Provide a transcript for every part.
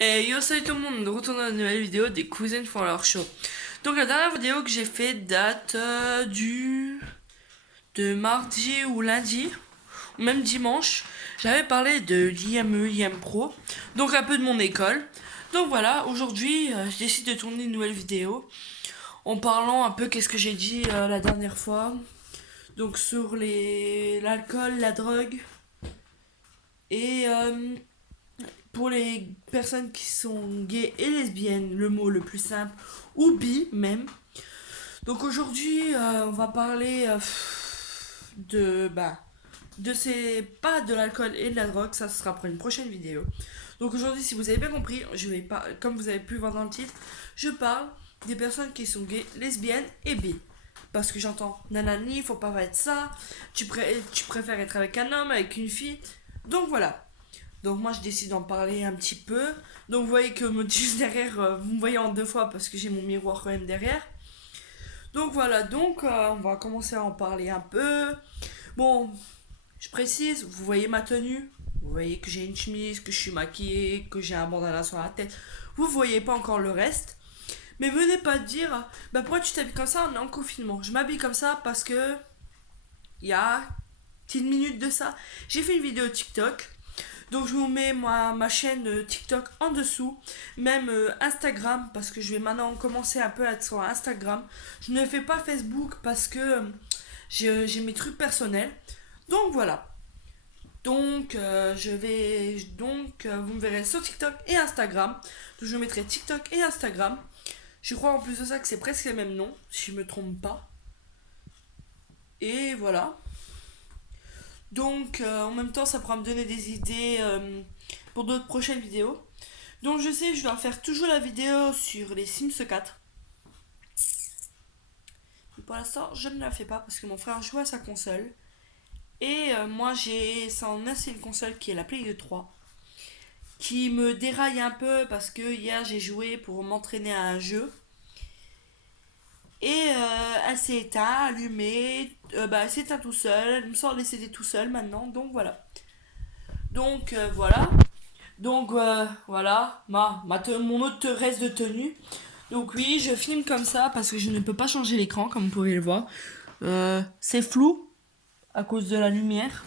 Et yo, salut tout le monde, de retour dans une nouvelle vidéo des cousines font leur show. Donc la dernière vidéo que j'ai fait date de mardi ou lundi, ou même dimanche. J'avais parlé de l'IME, IM Pro, donc un peu de mon école. Donc voilà, aujourd'hui, je décide de tourner une nouvelle vidéo en parlant un peu qu'est-ce que j'ai dit la dernière fois. Donc sur l'alcool, la drogue et pour les personnes qui sont gays et lesbiennes, le mot le plus simple, ou bi même. Donc aujourd'hui, on va parler de ces pas de l'alcool et de la drogue, ça sera pour une prochaine vidéo. Donc aujourd'hui, si vous avez bien compris, je vais pas, comme vous avez pu voir dans le titre, je parle des personnes qui sont gays, lesbiennes et bi. Parce que j'entends nanani, faut pas être ça, tu préfères être avec un homme, avec une fille. Donc voilà. Donc moi je décide d'en parler un petit peu. Donc vous voyez que mon juste derrière, vous me voyez en deux fois parce que j'ai mon miroir quand même derrière. Donc voilà, donc on va commencer à en parler un peu. Bon, je précise, vous voyez ma tenue. Vous voyez que j'ai une chemise, que je suis maquillée, que j'ai un bandana sur la tête. Vous voyez pas encore le reste. Mais venez pas dire, bah pourquoi tu t'habilles comme ça, on est en confinement. Je m'habille comme ça parce que il y a une minute de ça, j'ai fait une vidéo TikTok. Donc je vous mets ma chaîne TikTok en dessous, même Instagram, parce que je vais maintenant commencer un peu à être sur Instagram. Je ne fais pas Facebook parce que j'ai mes trucs personnels. Donc voilà. Donc vous me verrez sur TikTok et Instagram. Donc je mettrai TikTok et Instagram. Je crois en plus de ça que c'est presque les mêmes noms, si je me trompe pas. Et voilà. Donc en même temps ça pourra me donner des idées pour d'autres prochaines vidéos. Donc je sais, je dois faire toujours la vidéo sur les Sims 4. Mais pour l'instant, je ne la fais pas parce que mon frère joue à sa console. Et moi, j'ai ça en a, c'est une console qui est la Play 3. Qui me déraille un peu parce que hier j'ai joué pour m'entraîner à un jeu. Et elle s'est éteinte, allumée, elle s'est éteinte tout seul. Elle me sort les CD tout seul maintenant. Donc voilà. Donc voilà. Donc voilà, mon autre reste de tenue. Donc oui, je filme comme ça parce que je ne peux pas changer l'écran comme vous pouvez le voir. C'est flou à cause de la lumière.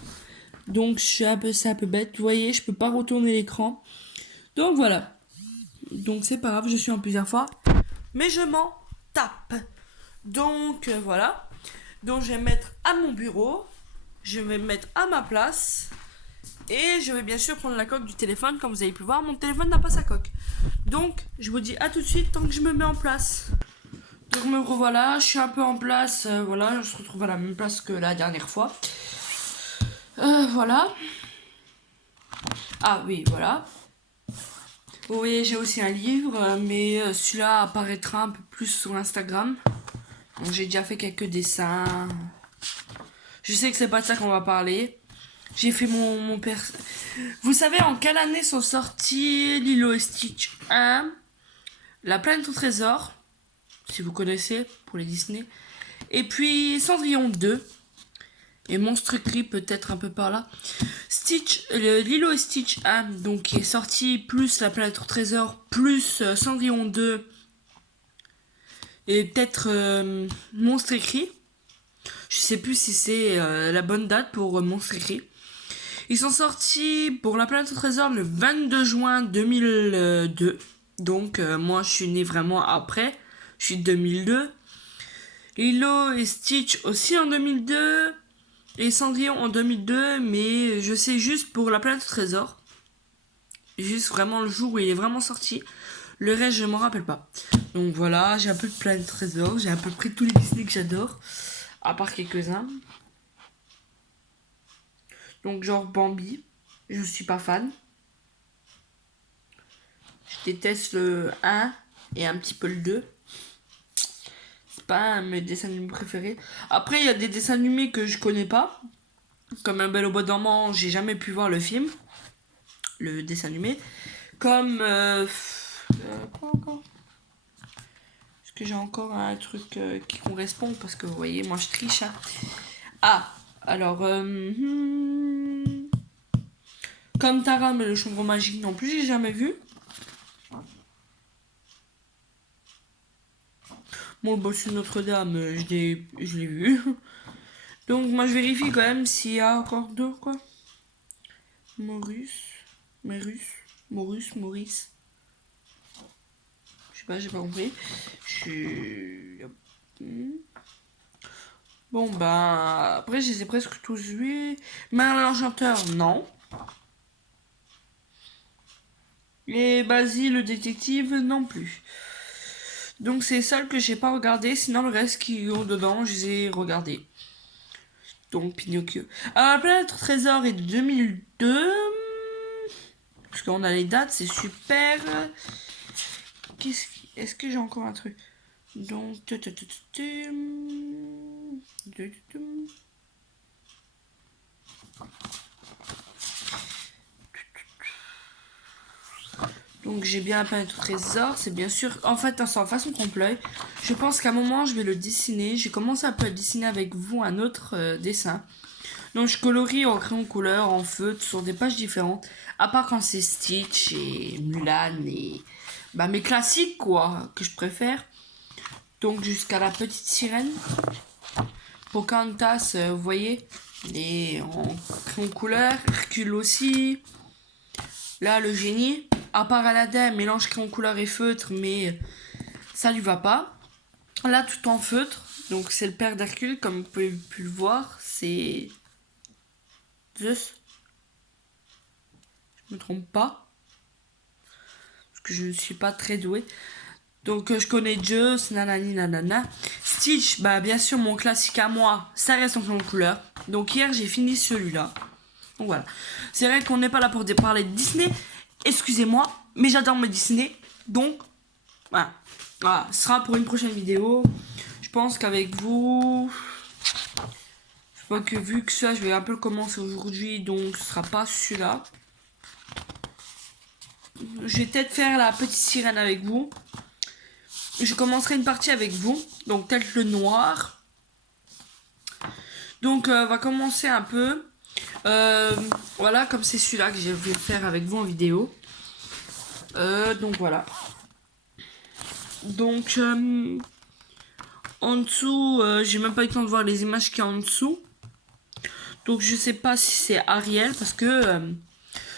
Donc c'est un peu bête. Vous voyez, je peux pas retourner l'écran. Donc voilà. Donc c'est pas grave, je suis en plusieurs fois. Mais je m'en tape. Donc voilà. Donc je vais me mettre à mon bureau. Je vais me mettre à ma place. Et je vais bien sûr prendre la coque du téléphone. Comme vous avez pu voir, mon téléphone n'a pas sa coque. Donc je vous dis à tout de suite tant que je me mets en place. Donc me revoilà, je suis un peu en place, voilà, je se retrouve à la même place que la dernière fois. Voilà. Ah oui, voilà. Vous voyez, j'ai aussi un livre, mais celui-là apparaîtra un peu plus sur Instagram. Donc j'ai déjà fait quelques dessins. Je sais que c'est pas de ça qu'on va parler. J'ai fait mon Vous savez en quelle année sont sortis Lilo et Stitch 1, La planète au trésor, si vous connaissez, pour les Disney. Et puis Cendrillon 2. Et Monstre Cri peut-être un peu par là. Lilo et Stitch 1, donc qui est sorti, plus La planète au trésor, plus Cendrillon 2. Et peut-être Monstre Cri. Je sais plus si c'est la bonne date pour Monstre Cri. Ils sont sortis pour La planète au trésor le 22 juin 2002. Donc moi je suis né vraiment après. Je suis de 2002. Lilo et Stitch aussi en 2002. Et Cendrillon en 2002. Mais je sais juste pour La planète au trésor. Juste vraiment le jour où il est vraiment sorti. Le reste je m'en rappelle pas. Donc voilà, j'ai un peu de Planète au trésor. J'ai à peu près tous les Disney que j'adore. À part quelques-uns. Donc genre Bambi. Je suis pas fan. Je déteste le 1 et un petit peu le 2. C'est pas un de mes dessins animés préférés. Après, il y a des dessins animés que je connais pas. Comme Un Bel au bois dormant, j'ai jamais pu voir le film. Le dessin animé. Comme... quoi encore? Est-ce que j'ai encore un truc qui correspond? Parce que vous voyez, moi je triche. Hein. Ah, alors... Comme Tara, mais le chambre magique non plus, j'ai jamais vu. Bon, le bossu de Notre-Dame, je l'ai vu. Donc, moi, je vérifie quand même s'il y a encore deux, quoi. Maurice. Je sais pas, j'ai pas compris. Bon, ben, après, je les ai presque tous vus. Merlin l'Enchanteur, non. Et Basile le détective, non plus. Donc, c'est celle que j'ai pas regardé. Sinon, le reste qui ont dedans, je les ai regardés. Donc, Pinocchio. La planète au trésor est de 2002. Parce qu'on a les dates, c'est super. Est-ce que j'ai encore un truc? Donc, j'ai bien la planète au trésor, c'est bien sûr. En fait, c'est en façon trompe-l'œil. Je pense qu'à un moment, je vais le dessiner. J'ai commencé un peu à dessiner avec vous un autre dessin. Donc, je colorie en crayon couleur, en feutre, sur des pages différentes. À part quand c'est Stitch et Mulan et bah, mes classiques, quoi, que je préfère. Donc, jusqu'à la petite sirène. Pocahontas, vous voyez, les en crayon couleur. Hercule aussi. Là, le génie. À part Aladdin, mélange crayon couleur et feutre, mais ça lui va pas. Là, tout en feutre. Donc, c'est le père d'Hercule, comme vous pouvez pu le voir. C'est Zeus. Je me trompe pas. Parce que je ne suis pas très douée. Donc, je connais Zeus, nanani nanana. Stitch, bah, bien sûr, mon classique à moi, ça reste en crayon couleur. Donc, hier, j'ai fini celui-là. Donc, voilà. C'est vrai qu'on n'est pas là pour parler de Disney. Excusez-moi, mais j'adore me Disney. Donc, voilà. Voilà, ce sera pour une prochaine vidéo. Je pense qu'avec vous... Je vois que vu que ça, je vais un peu le commencer aujourd'hui. Donc, ce sera pas celui-là. Je vais peut-être faire la petite sirène avec vous. Je commencerai une partie avec vous. Donc, peut-être le noir. Donc, on va commencer un peu. Voilà, comme c'est celui-là que je vais faire avec vous en vidéo. Donc, voilà. Donc, en dessous, j'ai même pas eu le temps de voir les images qu'il y a en dessous. Donc, je sais pas si c'est Ariel parce que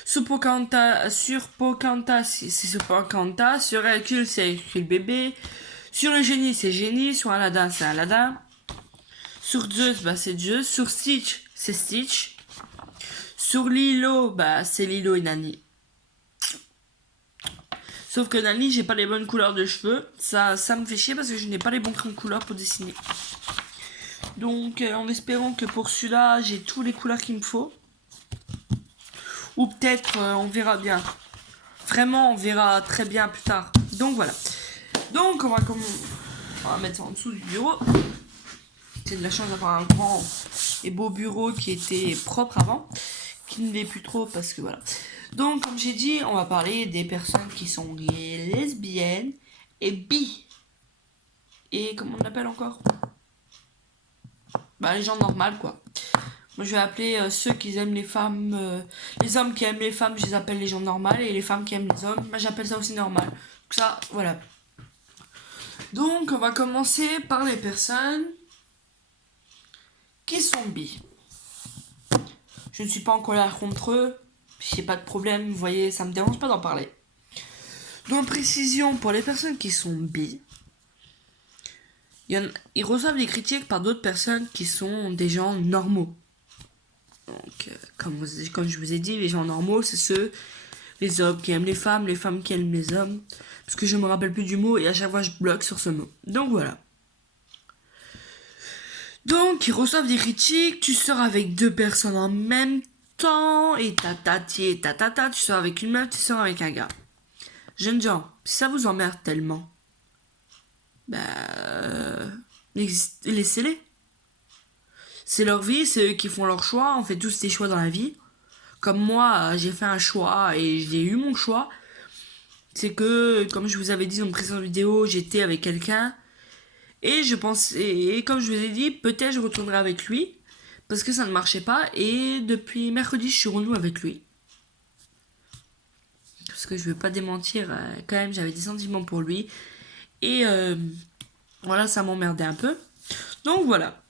sur Pocahontas, c'est sur Pocahontas. Sur Hercule, c'est Hercule bébé. Sur le génie, c'est génie. Sur Aladdin, c'est Aladdin. Sur Zeus, bah, c'est Zeus. Sur Stitch, c'est Stitch. Sur Lilo, bah, c'est Lilo et Nani. Sauf que Nani, j'ai pas les bonnes couleurs de cheveux. Ça me fait chier parce que je n'ai pas les bons crayons de couleurs pour dessiner. Donc, en espérant que pour celui-là, j'ai toutes les couleurs qu'il me faut. Ou peut-être, on verra bien. Vraiment, on verra très bien plus tard. Donc, voilà. Donc, on va mettre ça en dessous du bureau. C'est de la chance d'avoir un grand et beau bureau qui était propre avant. Qui ne l'est plus trop parce que voilà. Donc, comme j'ai dit, on va parler des personnes qui sont lesbiennes et bi. Et comment on l'appelle encore? Bah, les gens normales, quoi. Moi, je vais appeler ceux qui aiment les femmes. Les hommes qui aiment les femmes, je les appelle les gens normales. Et les femmes qui aiment les hommes, bah, j'appelle ça aussi normal. Donc, ça, voilà. Donc, on va commencer par les personnes qui sont bi. Je ne suis pas en colère contre eux. J'ai pas de problème, vous voyez, ça me dérange pas d'en parler. Donc, précision, pour les personnes qui sont bi, ils reçoivent des critiques par d'autres personnes qui sont des gens normaux. Donc, comme je vous ai dit, les gens normaux, c'est ceux, les hommes qui aiment les femmes qui aiment les hommes. Parce que je me rappelle plus du mot et à chaque fois je bloque sur ce mot. Donc voilà. Donc, ils reçoivent des critiques, tu sors avec deux personnes en même temps, et tu sors avec une meuf, tu sors avec un gars. Jeunes gens, si ça vous emmerde tellement, bah, laissez-les. C'est leur vie, c'est eux qui font leur choix, on fait tous des choix dans la vie. Comme moi, j'ai fait un choix et j'ai eu mon choix. C'est que, comme je vous avais dit dans une précédente vidéo, j'étais avec quelqu'un. Et je pense, et comme je vous ai dit, peut-être je retournerai avec lui. Parce que ça ne marchait pas. Et depuis mercredi, je suis renouée avec lui. Parce que je ne veux pas démentir, quand même, j'avais des sentiments pour lui. Et Voilà, ça m'emmerdait un peu. Donc voilà.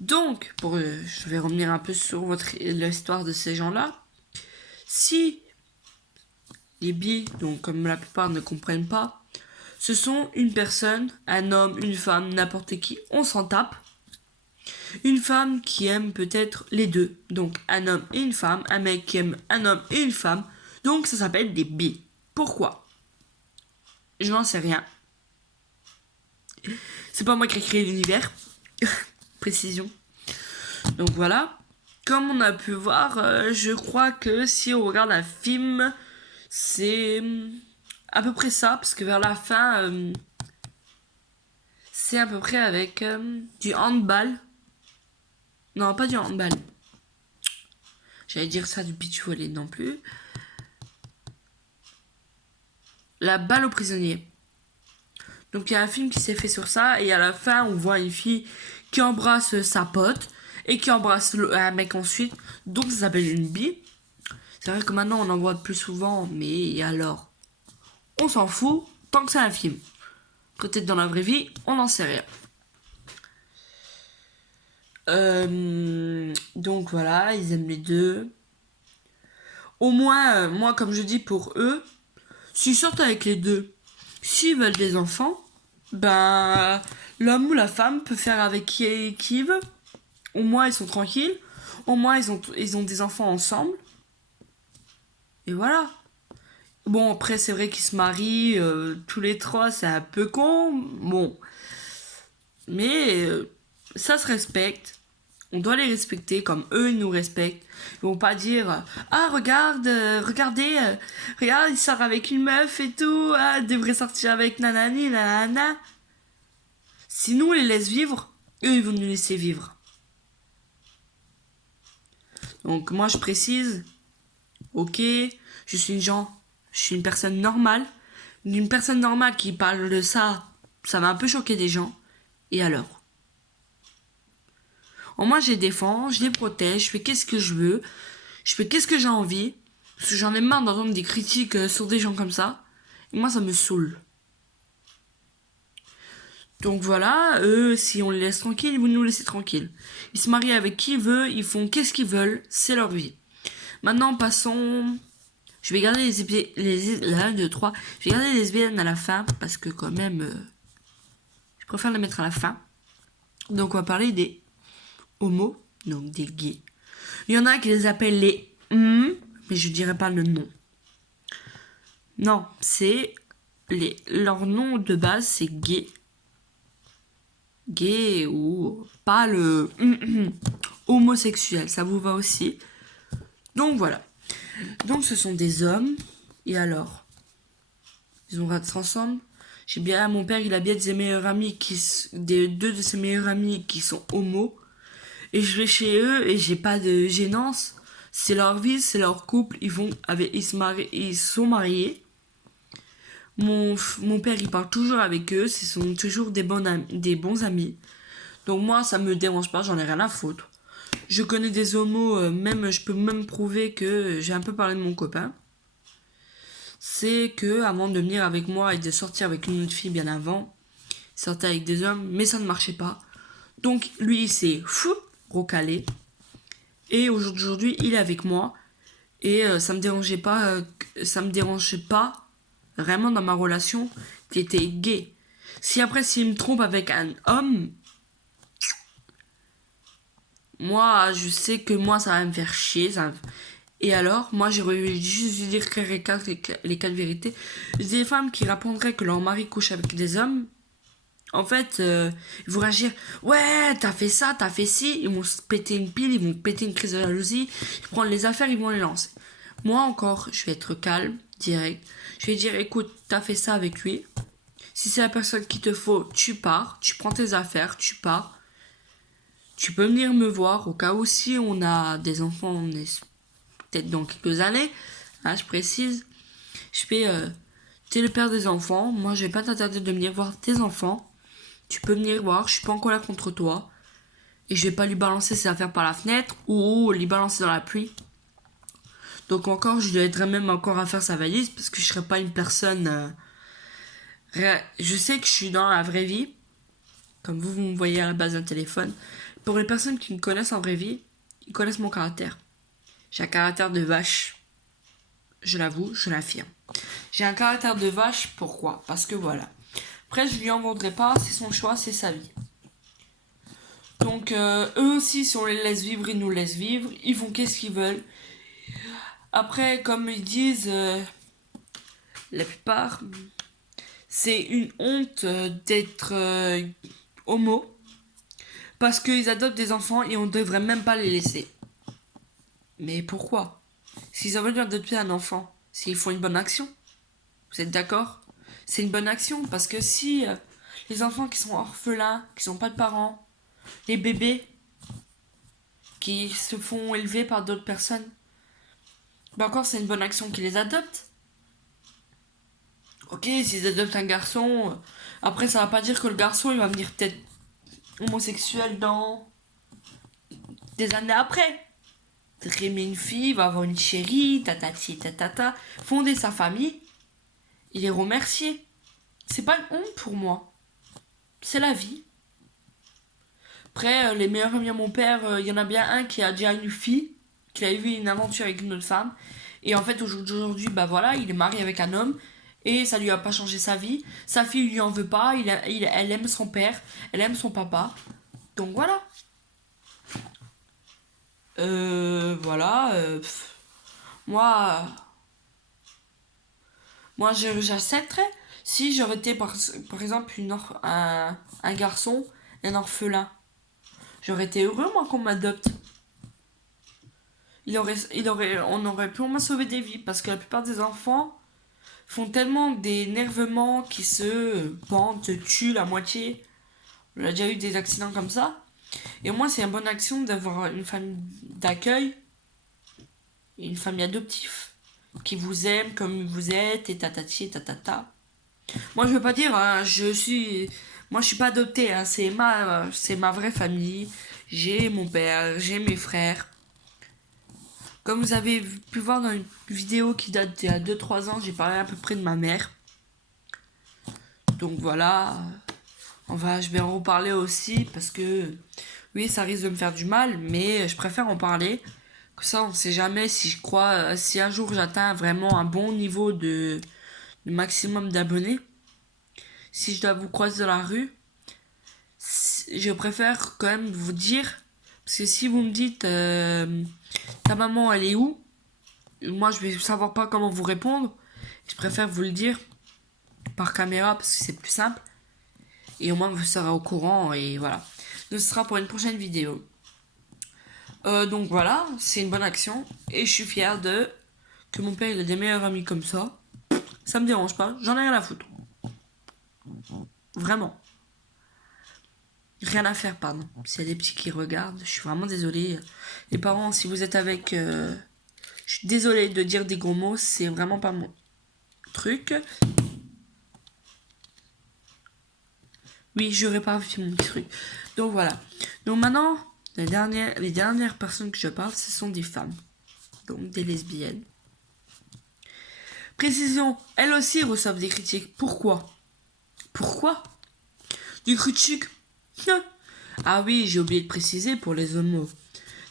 Donc, je vais revenir un peu sur l'histoire de ces gens-là. Si les bi, donc comme la plupart ne comprennent pas, ce sont une personne, un homme, une femme, n'importe qui, on s'en tape. Une femme qui aime peut-être les deux, donc un homme et une femme, un mec qui aime un homme et une femme, donc ça s'appelle des bi. Pourquoi? Je n'en sais rien. C'est pas moi qui ai créé l'univers. Précision. Donc voilà. Comme on a pu voir, je crois que si on regarde un film, c'est à peu près ça, parce que vers la fin, c'est à peu près avec du handball. Non, pas du handball. J'allais dire ça du beach volley non plus. La balle aux prisonniers. Donc il y a un film qui s'est fait sur ça, et à la fin, on voit une fille qui embrasse sa pote et qui embrasse un mec ensuite. Donc ça s'appelle une bi. C'est vrai que maintenant on en voit plus souvent, mais alors, on s'en fout tant que c'est un film. Peut-être dans la vraie vie, on n'en sait rien. Donc voilà, ils aiment les deux. Au moins, moi comme je dis pour eux, s'ils sortent avec les deux, s'ils veulent des enfants, ben l'homme ou la femme peut faire avec qui il veut. Au moins ils sont tranquilles. Au moins ils ont des enfants ensemble. Et voilà. Bon, après, c'est vrai qu'ils se marient tous les trois, c'est un peu con. Bon. Mais ça se respecte. On doit les respecter comme eux, ils nous respectent. Ils vont pas dire ah, regardez, regarde, il sort avec une meuf et tout. Ah, il devrait sortir avec nanani, nanana. Si nous, on les laisse vivre, eux, ils vont nous laisser vivre. Donc, moi, je précise ok, je suis une personne normale. Une personne normale qui parle de ça, ça m'a un peu choqué des gens. Et alors? Moi, je les défends, je les protège, je fais qu'est-ce que je veux, je fais qu'est-ce que j'ai envie. Parce que j'en ai marre d'entendre des critiques sur des gens comme ça. Et moi, ça me saoule. Donc voilà, eux, si on les laisse tranquilles, ils vont nous laisser tranquilles. Ils se marient avec qui ils veulent, ils font qu'est-ce qu'ils veulent, c'est leur vie. Maintenant, passons. Je vais garder la 1, 2, 3. Je vais garder les lesbiennes à la fin, parce que quand même, je préfère les mettre à la fin. Donc on va parler des homos, donc des gays. Il y en a qui les appellent les mais je dirais pas le nom. Non, c'est leur nom de base, c'est gay. Gay ou pas le homosexuel, ça vous va aussi. Donc voilà. Donc ce sont des hommes. Et alors, ils ont être ensemble. Mon père, il a bien deux de ses meilleurs amis qui sont homos. Et je vais chez eux et j'ai pas de gênance. C'est leur vie, c'est leur couple. Ils sont mariés. Mon père, il parle toujours avec eux. Ce sont toujours des bons amis. Donc moi, ça me dérange pas, j'en ai rien à foutre. Je connais des homos, je peux même prouver que j'ai un peu parlé de mon copain. C'est que avant de venir avec moi et de sortir avec une autre fille bien avant, il sortait avec des hommes, mais ça ne marchait pas. Donc lui, il s'est recalé. Et aujourd'hui, il est avec moi. Et ça me dérangeait pas vraiment dans ma relation qui était gay. S'il me trompe avec un homme, moi, je sais que moi, ça va me faire chier. Et alors, moi, j'aurais juste dû dire les quatre vérités. Des femmes qui répondraient que leur mari couche avec des hommes, en fait, ils vont réagir ouais, t'as fait ça, t'as fait ci. Ils vont se péter une pile, ils vont péter une crise de jalousie. Ils vont prendre les affaires, ils vont les lancer. Moi, encore, je vais être calme, direct. Je vais dire écoute, t'as fait ça avec lui. Si c'est la personne qu'il te faut, tu pars. Tu prends tes affaires, tu pars. Tu peux venir me voir au cas où si on a des enfants, on est peut-être dans quelques années, hein, je précise. Je fais, t'es le père des enfants, moi je vais pas t'interdire de venir voir tes enfants. Tu peux venir voir, je suis pas en colère contre toi. Et je vais pas lui balancer ses affaires par la fenêtre ou lui balancer dans la pluie. Donc encore, je lui aiderai même encore à faire sa valise parce que je serai pas une personne... Je sais que je suis dans la vraie vie. Comme vous me voyez à la base d'un téléphone. Pour les personnes qui me connaissent en vraie vie, ils connaissent mon caractère. J'ai un caractère de vache. Je l'avoue, je l'affirme. J'ai un caractère de vache, pourquoi? Parce que voilà. Après, je lui en voudrais pas, c'est son choix, c'est sa vie. Donc, eux aussi, si on les laisse vivre, ils nous laissent vivre. Ils font qu'est-ce qu'ils veulent. Après, comme ils disent, la plupart, c'est une honte d'être homo. Parce qu'ils adoptent des enfants et on ne devrait même pas les laisser. Mais pourquoi? S'ils ont envie d'adopter un enfant, s'ils font une bonne action, vous êtes d'accord? C'est une bonne action parce que si les enfants qui sont orphelins, qui n'ont pas de parents, les bébés qui se font élever par d'autres personnes, ben encore c'est une bonne action qu'ils les adoptent. Ok, s'ils adoptent un garçon, après ça va pas dire que le garçon il va venir peut-être homosexuel dans des années après. Peut-être aimer une fille, va avoir une chérie, tatati tatata, fonder sa famille et les remercier. C'est pas une honte pour moi. C'est la vie. Après, les meilleurs amis à mon père, il y en a bien un qui a déjà une fille, qui a eu une aventure avec une autre femme. Et en fait, aujourd'hui, bah voilà, il est marié avec un homme. Et ça lui a pas changé sa vie. Sa fille lui en veut pas. Elle aime son père. Elle aime son papa. Donc voilà. Voilà. Moi, j'accepterais si j'aurais été par exemple un garçon, un orphelin. J'aurais été heureux moi qu'on m'adopte. On aurait pu au moins sauver des vies parce que la plupart des enfants font tellement d'énervement qui se pendent, se tuent la moitié. On a déjà eu des accidents comme ça. Et au moins c'est une bonne action d'avoir une famille d'accueil et une famille adoptive qui vous aime comme vous êtes et tatati et tatata. Moi je veux pas dire moi je suis pas adoptée, hein, c'est ma vraie famille. J'ai mon père, j'ai mes frères. Comme vous avez pu voir dans une vidéo qui date d'il y a 2-3 ans, j'ai parlé à peu près de ma mère. Donc voilà, je vais en reparler aussi parce que oui, ça risque de me faire du mal, mais je préfère en parler. Que ça, on sait jamais si un jour j'atteins vraiment un bon niveau de maximum d'abonnés. Si je dois vous croiser dans la rue, je préfère quand même vous dire, parce que si vous me dites ta maman elle est où, moi je vais savoir pas comment vous répondre. Je préfère vous le dire par caméra parce que c'est plus simple. Et au moins vous serez au courant et voilà. Donc ce sera pour une prochaine vidéo. Donc voilà, c'est une bonne action. Et je suis fière que mon père il a des meilleurs amis comme ça. Ça me dérange pas, j'en ai rien à foutre. Vraiment. Rien à faire, pardon. S'il y a des petits qui regardent, je suis vraiment désolée. Les parents, si vous êtes avec... je suis désolée de dire des gros mots, c'est vraiment pas mon truc. Oui, j'aurais pas fait mon petit truc. Donc voilà. Donc maintenant, les dernières personnes que je parle, ce sont des femmes. Donc des lesbiennes. Précision, elles aussi reçoivent des critiques. Pourquoi? Du critique? Ah oui, j'ai oublié de préciser pour les homos.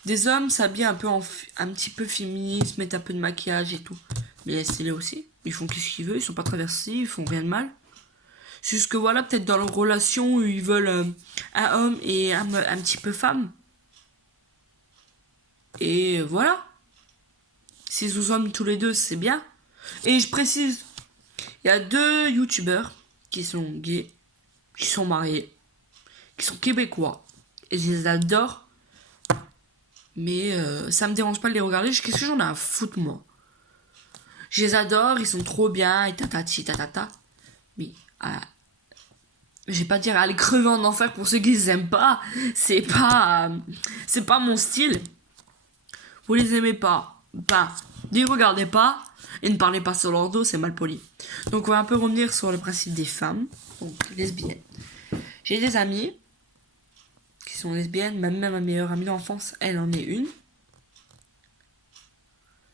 Des hommes s'habillent un petit peu féministes, mettent un peu de maquillage et tout. Mais laissez-les aussi. Ils font ce qu'ils veulent, ils sont pas traversés, ils font rien de mal. C'est juste que voilà, peut-être dans leur relation, ils veulent un homme et un petit peu femme. Et voilà. Si nous sommes tous les deux, c'est bien. Et je précise, il y a 2 youtubeurs qui sont gays, qui sont mariés, qui sont québécois. Et je les adore. Mais ça me dérange pas de les regarder. Qu'est-ce que j'en ai à foutre, moi? Je les adore, ils sont trop bien, et tatati, tatata. Mais, je vais pas dire aller crever en enfer pour ceux qui les aiment pas. C'est pas mon style. Vous les aimez pas, ben, n'y regardez pas et ne parlez pas sur leur dos, c'est mal poli. Donc on va un peu revenir sur le principe des femmes, donc lesbiennes. J'ai des amies qui sont lesbiennes, même ma meilleure amie d'enfance, elle en est une.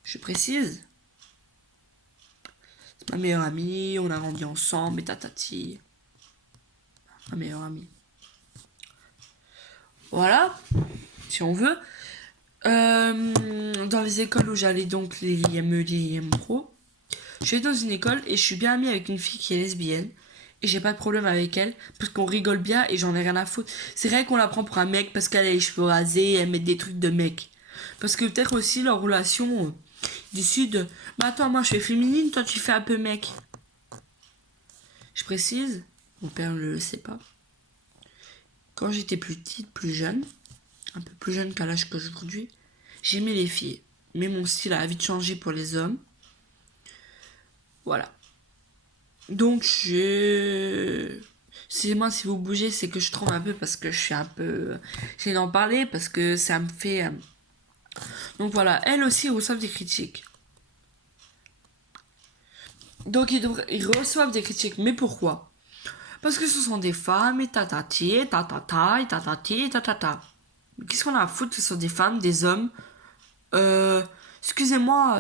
Je précise. C'est ma meilleure amie, on a grandi ensemble, et tatati. Ma meilleure amie. Voilà, si on veut. Dans les écoles où j'allais, donc les IME, les IM Pro, je suis allée dans une école et je suis bien amie avec une fille qui est lesbienne. Et j'ai pas de problème avec elle, parce qu'on rigole bien et j'en ai rien à foutre. C'est vrai qu'on la prend pour un mec parce qu'elle a les cheveux rasés et elle met des trucs de mec. Parce que peut-être aussi leur relation décide, bah attends, moi je fais féminine, toi tu fais un peu mec. Je précise, mon père ne le sait pas. Quand j'étais plus petite, plus jeune, un peu plus jeune qu'à l'âge qu'aujourd'hui, j'aimais les filles. Mais mon style a vite changé pour les hommes. Voilà. Donc excusez-moi si vous bougez, c'est que je tremble un peu parce que je suis un peu... J'ai d'en parler parce que ça me fait... Donc voilà, elles aussi reçoivent des critiques. Donc ils reçoivent des critiques, mais pourquoi? Parce que ce sont des femmes et tatati, et tatata, et tatati, et tatata. Qu'est-ce qu'on a à foutre que ce sont des femmes, des hommes? Excusez-moi,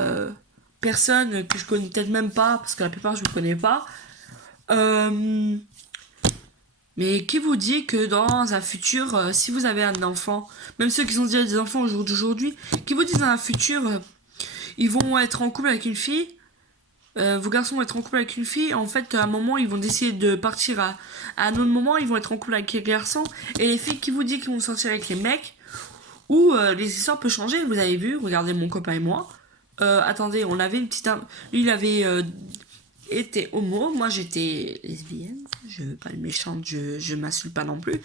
personne que je connais peut-être même pas, parce que la plupart je ne connais pas. Mais qui vous dit que dans un futur, si vous avez un enfant, même ceux qui ont déjà des enfants au jour d'aujourd'hui, qui vous disent dans un futur, ils vont être en couple avec une fille, vos garçons vont être en couple avec une fille, en fait, à un moment, ils vont décider de partir à un autre moment, ils vont être en couple avec les garçons, et les filles qui vous disent qu'ils vont sortir avec les mecs, ou les histoires peuvent changer, vous avez vu, regardez mon copain et moi. Attendez, on avait une petite... Lui, il avait était homo, moi j'étais lesbienne, je veux pas le méchante, je m'insulte pas non plus.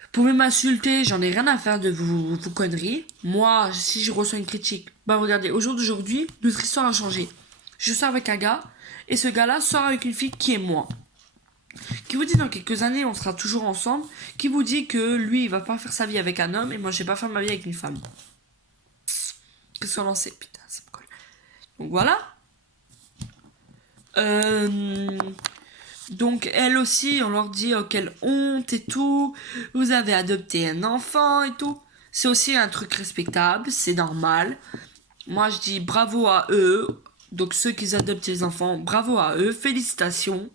Vous pouvez m'insulter, j'en ai rien à faire de vos conneries. Moi, si je reçois une critique, bah regardez, au jour d'aujourd'hui, notre histoire a changé. Je sors avec un gars, et ce gars-là sort avec une fille qui est moi. Qui vous dit dans quelques années, on sera toujours ensemble. Qui vous dit que lui, il va pas faire sa vie avec un homme, et moi, je vais pas faire ma vie avec une femme. Qu'est-ce qu'on en sait? Putain, ça me colle. Donc voilà. Donc elles aussi, on leur dit oh quelle honte et tout, vous avez adopté un enfant et tout. C'est aussi un truc respectable, c'est normal. Moi je dis bravo à eux, donc ceux qui adoptent les enfants, bravo à eux, félicitations.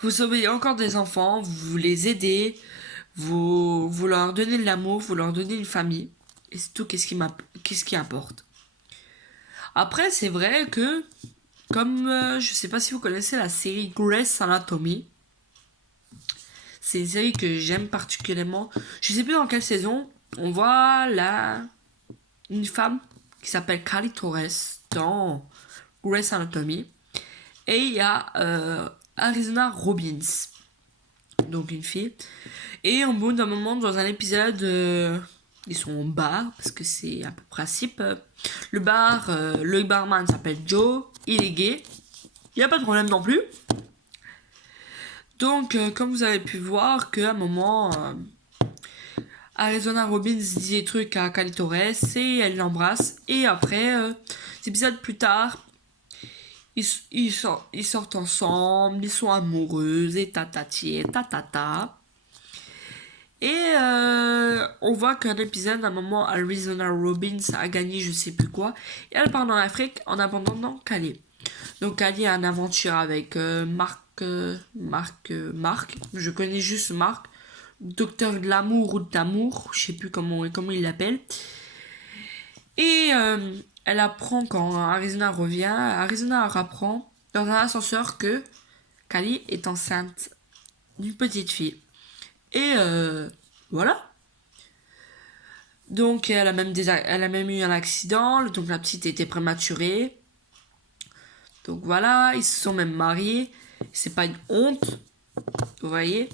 Vous sauvez encore des enfants, vous les aidez, vous leur donnez de l'amour, vous leur donnez une famille. Et c'est tout, qu'est-ce qui importe. Après c'est vrai que comme je sais pas si vous connaissez la série Grey's Anatomy. C'est une série que j'aime particulièrement. Je sais plus dans quelle saison. On voit une femme qui s'appelle Carly Torres dans Grey's Anatomy. Et il y a Arizona Robbins. Donc une fille. Et au bout d'un moment, dans un épisode, ils sont au bar, parce que c'est un peu le principe. Le barman s'appelle Joe. Il est gay. Il n'y a pas de problème non plus. Donc, comme vous avez pu voir, qu'à un moment, Arizona Robbins dit des trucs à Carly Torres et elle l'embrasse. Et après, des épisodes plus tard, ils sortent ensemble, ils sont amoureux et tatati et tatata. Et on voit qu'un épisode, à un moment, Arizona Robbins a gagné je sais plus quoi. Et elle part en Afrique en abandonnant Cali. Donc Cali a une aventure avec Marc, je connais juste Marc, docteur de l'amour ou d'amour, je sais plus comment il l'appelle. Et elle apprend quand Arizona revient, Arizona apprend dans un ascenseur que Cali est enceinte d'une petite fille. Et voilà. Donc elle a même eu un accident, donc la petite était prématurée. Donc voilà, ils se sont même mariés. C'est pas une honte, vous voyez.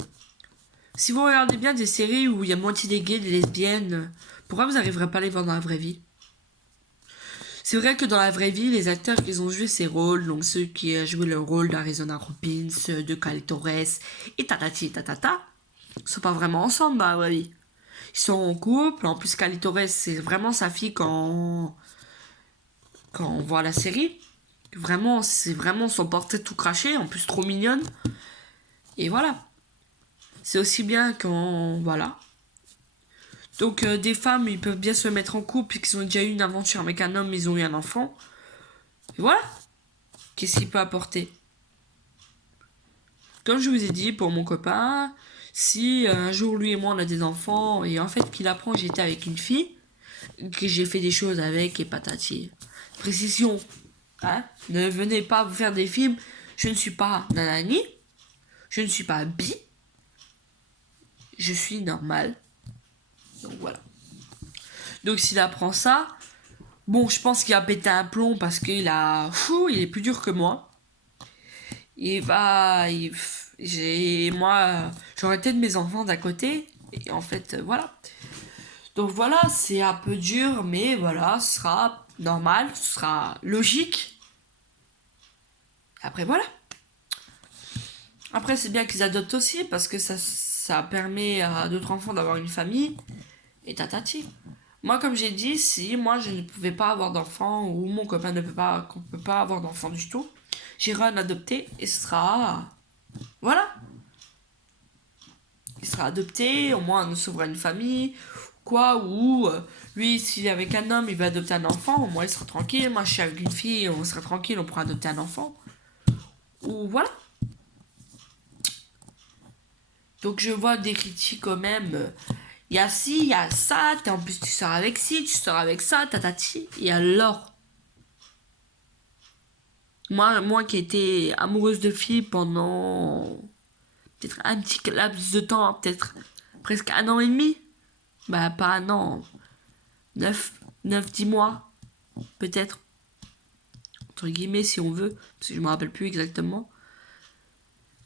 Si vous regardez bien des séries où il y a moitié des gays, des lesbiennes, pourquoi vous n'arriverez pas à les voir dans la vraie vie? C'est vrai que dans la vraie vie, les acteurs qui ont joué ces rôles, donc ceux qui ont joué le rôle d'Arizona Robbins, de Carly Torres et tatati et tatata, sont pas vraiment ensemble dans la vraie vie. Ils sont en couple, en plus Carly Torres, c'est vraiment sa fille quand on voit la série. Vraiment, c'est vraiment son portrait tout craché, en plus trop mignonne. Et voilà. C'est aussi bien quand... Voilà. Donc des femmes, ils peuvent bien se mettre en couple, qu'ils ont déjà eu une aventure avec un homme, ils ont eu un enfant. Et voilà. Qu'est-ce qu'il peut apporter? Comme je vous ai dit, pour mon copain, Si un jour lui et moi on a des enfants et en fait qu'il apprend que j'étais avec une fille, que j'ai fait des choses avec et patati. Précision, hein, ne venez pas vous faire des films, je ne suis pas nanani, je ne suis pas bi, je suis normal. Donc voilà. Donc s'il apprend ça, bon, je pense qu'il a pété un plomb parce qu'il a, il est plus dur que moi. Moi, j'aurais peut-être mes enfants d'à côté. Et en fait, voilà. Donc voilà, c'est un peu dur, mais voilà, ce sera normal, ce sera logique. Après, voilà. Après, c'est bien qu'ils adoptent aussi, parce que ça permet à d'autres enfants d'avoir une famille. Et tatati. Moi, comme j'ai dit, si moi je ne pouvais pas avoir d'enfant, ou mon copain ne peut pas, qu'on peut pas avoir d'enfant du tout, j'irai en adopter et ce sera. Voilà. Il sera adopté, au moins on nous sauvera une famille, quoi, ou lui, s'il est avec un homme, il va adopter un enfant, au moins il sera tranquille. Moi, je suis avec une fille, on sera tranquille, on pourra adopter un enfant. Ou voilà. Donc je vois des critiques quand même. Il y a ci, il y a ça, en plus tu sors avec ci, tu sors avec ça, tatati. Et alors moi qui étais amoureuse de filles pendant peut-être un petit laps de temps, peut-être presque 1 an et demi. Bah pas un an, 9, 10 mois, peut-être. Entre guillemets si on veut, parce que je me rappelle plus exactement.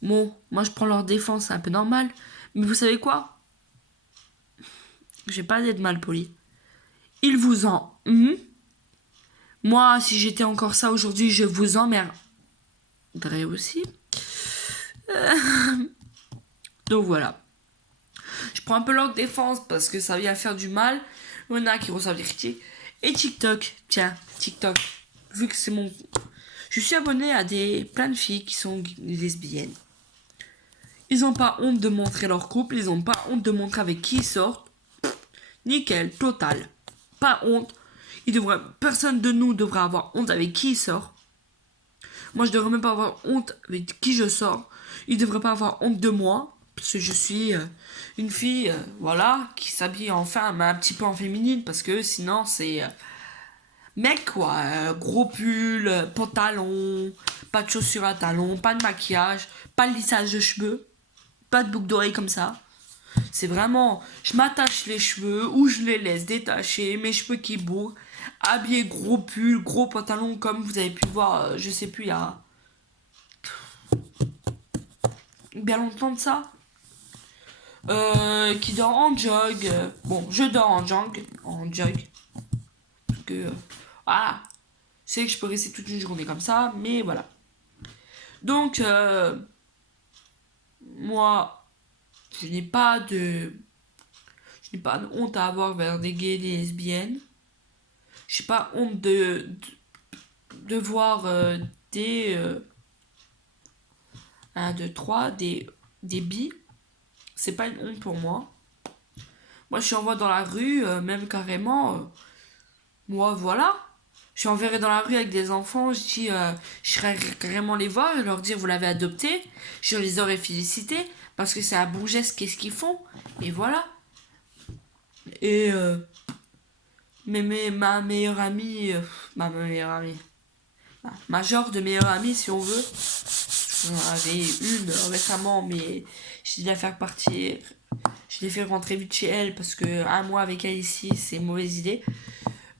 Bon, moi je prends leur défense, c'est un peu normal. Mais vous savez quoi? Je vais pas être mal poli. Ils vous en... Moi, si j'étais encore ça aujourd'hui, je vous emmerderais aussi. Donc voilà. Je prends un peu leur défense parce que ça vient faire du mal. Il y en a qui reçoivent des critiques. Et TikTok, tiens, TikTok. Vu que c'est mon... Je suis abonné à plein de filles qui sont lesbiennes. Ils ont pas honte de montrer leur couple. Ils ont pas honte de montrer avec qui ils sortent. Nickel, total. Pas honte. Personne de nous devrait avoir honte avec qui il sort. Moi, je devrais même pas avoir honte avec qui je sors. Il devrait pas avoir honte de moi. Parce que je suis une fille, voilà, qui s'habille en femme, un petit peu en féminine. Parce que sinon, c'est mec, quoi. Gros pull, pantalon, pas de chaussures à talons, pas de maquillage, pas de lissage de cheveux, pas de boucle d'oreille comme ça. C'est vraiment, je m'attache les cheveux ou je les laisse détacher, mes cheveux qui bourrent, habillé gros pull, gros pantalon comme vous avez pu voir, je sais plus, il y a bien longtemps de ça. Qui dort en jog. Bon, je dors en jog. Parce que, voilà. Je sais que je peux rester toute une journée comme ça, mais voilà. Donc, moi, je n'ai pas de honte à avoir vers des gays, des lesbiennes. Je n'ai pas honte de voir des 1, 2, 3, des bi. C'est pas une honte pour moi. Moi, je suis en voie dans la rue, même carrément. Moi, voilà. Je suis enverré dans la rue avec des enfants. Je dis, je serais carrément les voir et leur dire, vous l'avez adopté. Je les aurais félicités parce que c'est un bon geste. Qu'est-ce qu'ils font? Et voilà. Et ma meilleure amie, ma genre de meilleure amie, si on veut. J'en avais une récemment, mais j'ai dû la faire partir. Je l'ai fait rentrer vite chez elle parce que 1 mois avec elle ici, c'est une mauvaise idée.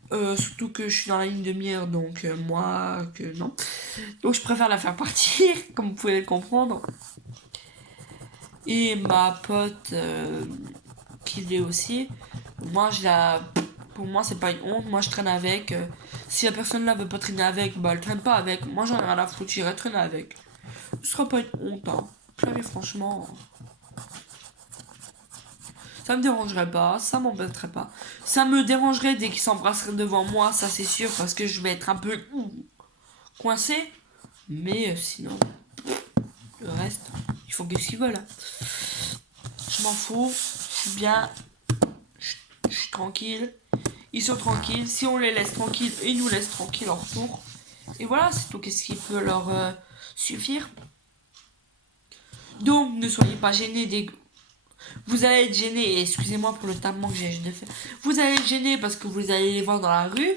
Surtout que je suis dans la ligne de mire, donc moi, que non. Donc je préfère la faire partir, comme vous pouvez le comprendre. Et ma pote, qui l'est aussi, moi, pour moi, c'est pas une honte. Moi, je traîne avec. Si la personne là veut pas traîner avec, bah elle traîne pas avec. Moi, j'en ai rien à foutre, j'irai traîner avec. Ce sera pas une honte, hein. Mais franchement, ça me dérangerait pas, ça m'embêterait pas. Ça me dérangerait dès qu'ils s'embrasseraient devant moi, ça c'est sûr, parce que je vais être un peu coincé. Mais sinon, le reste, ils font ce qu'ils veulent. Hein. Je m'en fous, je suis bien, je suis tranquille. Ils sont tranquilles, si on les laisse tranquilles, ils nous laissent tranquilles en retour. Et voilà, c'est tout ce qui peut leur suffire. Donc, ne soyez pas gênés Vous allez être gêné, excusez-moi pour le tapement que j'ai de faire. Vous allez être gêné parce que vous allez les voir dans la rue,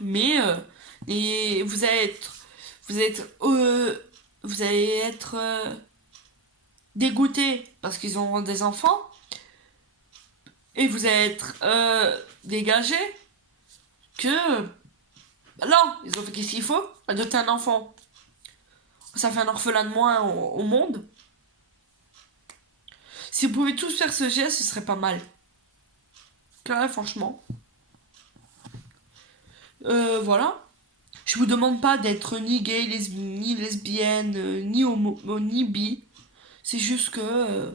mais et vous allez être dégoûté parce qu'ils ont des enfants, et vous allez être dégagé que non, ils ont fait qu'est-ce qu'il faut, adopter un enfant. Ça fait un orphelin de moins au monde. Si vous pouvez tous faire ce geste, ce serait pas mal. Là, franchement. Voilà. Je vous demande pas d'être ni gay, ni lesbienne, ni homo, ni bi. C'est juste que...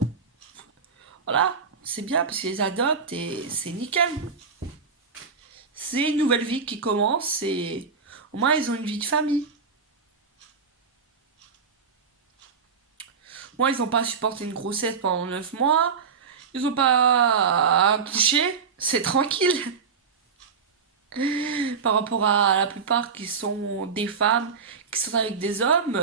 voilà. C'est bien parce qu'ils les adoptent et c'est nickel. C'est une nouvelle vie qui commence et au moins ils ont une vie de famille. Moi, ils n'ont pas supporté une grossesse pendant 9 mois. Ils n'ont pas accouché. C'est tranquille. Par rapport à la plupart qui sont des femmes, qui sont avec des hommes,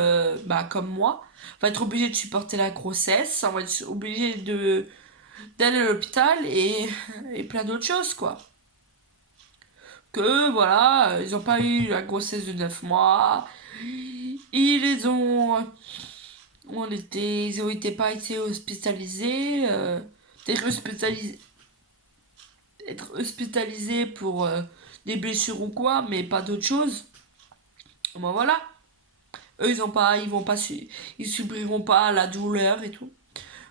comme moi, on va être obligé de supporter la grossesse. On va être obligé d'aller à l'hôpital et plein d'autres choses, quoi. Que voilà, ils n'ont pas eu la grossesse de 9 mois. Ils ont été pas été hospitalisés, être hospitalisés pour des blessures ou quoi, mais pas d'autre chose. Bon voilà, eux ils subiront pas la douleur et tout.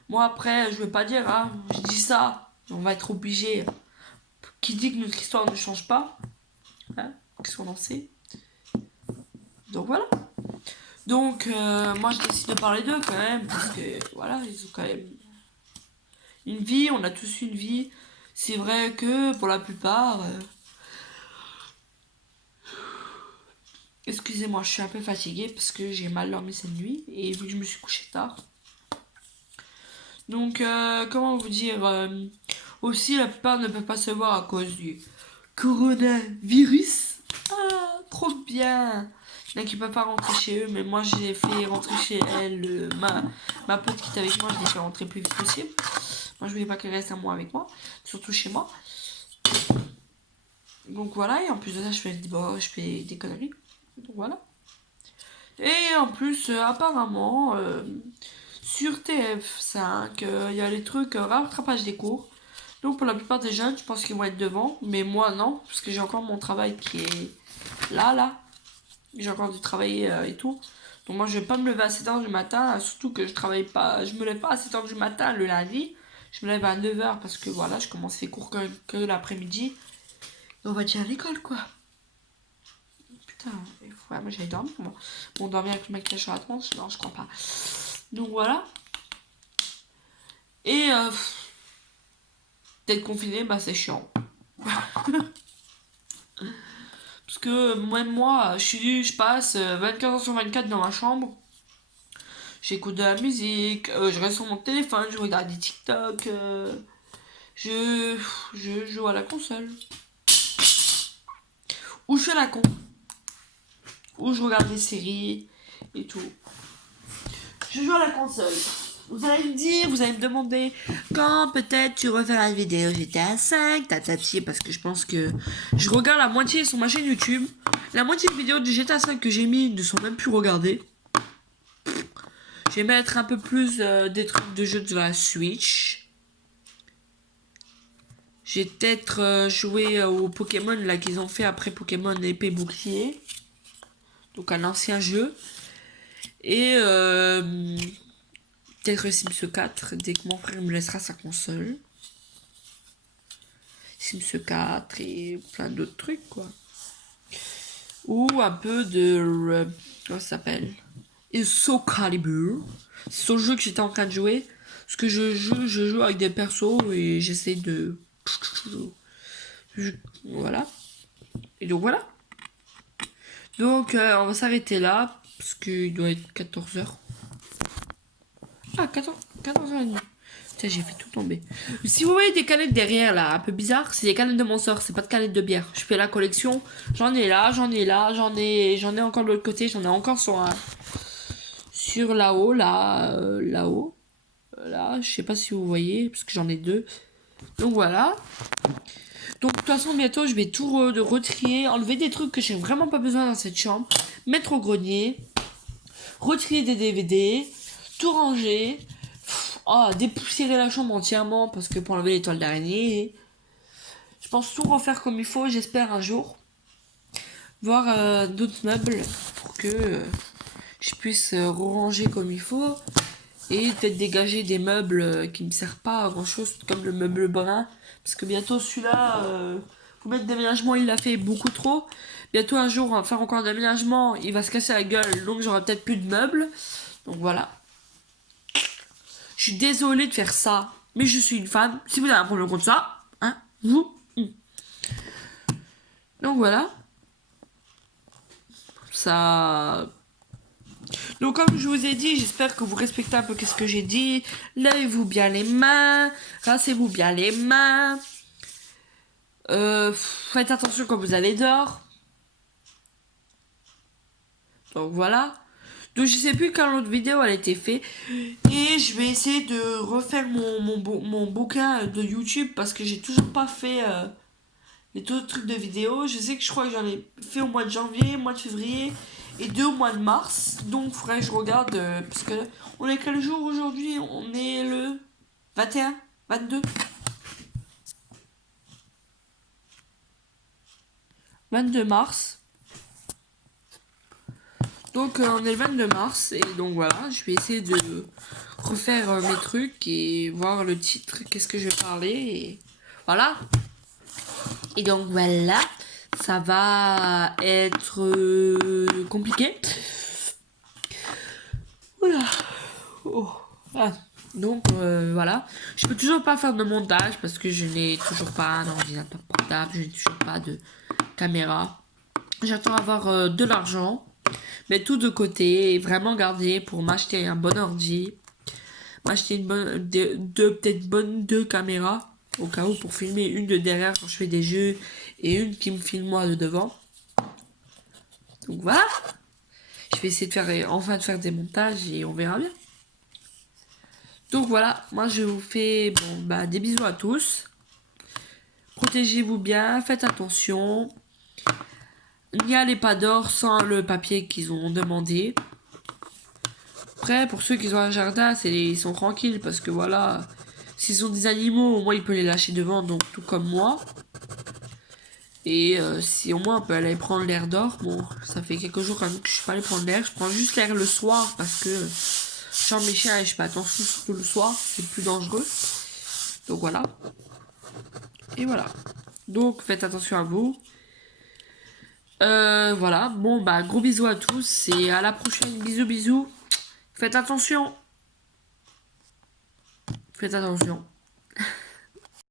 Moi après, je veux pas dire, hein, je dis ça, on va être obligé. Qui dit que notre histoire ne change pas, hein, qu'est-ce qu'on en sait? Donc voilà. Donc, moi je décide de parler d'eux quand même, parce que voilà, ils ont quand même une vie, on a tous une vie. C'est vrai que pour la plupart, excusez-moi, je suis un peu fatiguée parce que j'ai mal dormi cette nuit et vu que je me suis couchée tard. Donc, comment vous dire, aussi la plupart ne peuvent pas se voir à cause du coronavirus. Ah, trop bien! Il y en a qui peuvent pas rentrer chez eux, mais moi j'ai fait rentrer chez elle, ma pote qui est avec moi, je l'ai fait rentrer le plus vite possible. Moi je voulais pas qu'elle reste un mois avec moi, surtout chez moi. Donc voilà, et en plus de ça je fais des conneries. Donc voilà. Et en plus, apparemment, sur TF5, il y a les trucs rattrapage des cours. Donc pour la plupart des jeunes, je pense qu'ils vont être devant, mais moi non, parce que j'ai encore mon travail qui est là. J'ai encore dû travailler et tout. Donc moi je vais pas me lever à 7h du matin, surtout que je me lève pas à 7h du matin le lundi. Je me lève à 9h parce que voilà, je commence les cours que l'après-midi. Et on va dire à l'école quoi. Putain, ouais, moi j'allais dormir. Bon, dormir avec le maquillage sur la tronche, non, je crois pas. Donc voilà. Et d'être confiné, bah c'est chiant. Parce que même moi, je passe 24 heures sur 24 dans ma chambre. J'écoute de la musique, je reste sur mon téléphone, je regarde des TikTok, je joue à la console. Ou je fais la con. Ou je regarde des séries et tout. Je joue à la console. Vous allez me dire, vous allez me demander quand peut-être tu referas une vidéo GTA 5, tatati, parce que je pense que je regarde la moitié sur ma chaîne YouTube. La moitié de vidéos de GTA 5 que j'ai mis ne sont même plus regardées. Je vais mettre un peu plus des trucs de jeux de la Switch. J'ai peut-être joué au Pokémon là qu'ils ont fait après Pokémon épée bouclier. Donc un ancien jeu. Et peut-être Sims 4 dès que mon frère me laissera sa console. Sims 4 et plein d'autres trucs quoi. Ou un peu de... comment ça s'appelle? Soul Calibur. C'est sur le jeu que j'étais en train de jouer. Parce que je joue avec des persos et j'essaie de... Voilà. Et donc voilà. Donc on va s'arrêter là. Parce qu'il doit être 14h. Ah, 14h30. Putain, j'ai fait tout tomber. Si vous voyez des canettes derrière là, un peu bizarre, c'est des canettes de mon sort, c'est pas de canettes de bière. Je fais la collection. J'en ai là, j'en ai encore de l'autre côté, j'en ai encore sur là-haut, là-haut. Là, je sais pas si vous voyez, parce que j'en ai deux. Donc voilà. Donc de toute façon, bientôt, je vais tout retrier, enlever des trucs que j'ai vraiment pas besoin dans cette chambre, mettre au grenier, retrier des DVD, tout ranger, dépoussiérer la chambre entièrement parce que pour enlever les toiles d'araignée. Je pense tout refaire comme il faut, j'espère un jour voir d'autres meubles pour que je puisse ranger comme il faut et peut-être dégager des meubles qui me servent pas à grand chose comme le meuble brun parce que bientôt celui-là pour mettre déménagement il l'a fait beaucoup trop, bientôt un jour on va faire encore un déménagement, il va se casser la gueule donc j'aurai peut-être plus de meubles, donc voilà, je suis désolée de faire ça mais je suis une femme, si vous avez un problème contre ça hein vous donc voilà ça. Donc comme je vous ai dit, j'espère que vous respectez un peu ce que j'ai dit. Lavez-vous bien les mains, rincez-vous bien les mains. Faites attention quand vous allez dehors. Donc voilà. Donc je sais plus quand l'autre vidéo elle a été faite. Et je vais essayer de refaire mon bouquin de YouTube parce que j'ai toujours pas fait les autres trucs de vidéo. Je sais que je crois que j'en ai fait au mois de janvier, mois de février et 2 au mois de mars. Donc faudrait que je regarde parce que on est quel jour aujourd'hui? On est le 21, 22. 22 mars. Donc on est le 22 mars et donc voilà, je vais essayer de refaire mes trucs et voir le titre, qu'est-ce que je vais parler et voilà. Et donc voilà, ça va être compliqué. Voilà. Oh. Ah. Donc voilà, je peux toujours pas faire de montage parce que je n'ai toujours pas un ordinateur portable, je n'ai toujours pas de caméra. J'attends avoir de l'argent, mettre tout de côté et vraiment garder pour m'acheter un bon ordi, m'acheter une bonne, peut-être bonne deux caméras au cas où pour filmer une de derrière quand je fais des jeux et une qui me filme moi de devant. Donc voilà, je vais essayer de faire enfin de faire des montages et on verra bien. Donc voilà, moi je vous fais des bisous à tous. Protégez-vous bien, faites attention. N'y allez pas dehors sans le papier qu'ils ont demandé. Après, pour ceux qui ont un jardin, ils sont tranquilles parce que voilà, s'ils ont des animaux, au moins ils peuvent les lâcher devant, donc tout comme moi. Et si au moins on peut aller prendre l'air dehors, bon, ça fait quelques jours quand même que je suis pas allée prendre l'air, je prends juste l'air le soir parce que genre mes chiens et je fais attention surtout le soir, c'est plus dangereux. Donc voilà. Et voilà. Donc faites attention à vous. Voilà. Bon gros bisous à tous et à la prochaine. Bisous bisous. Faites attention. Faites attention.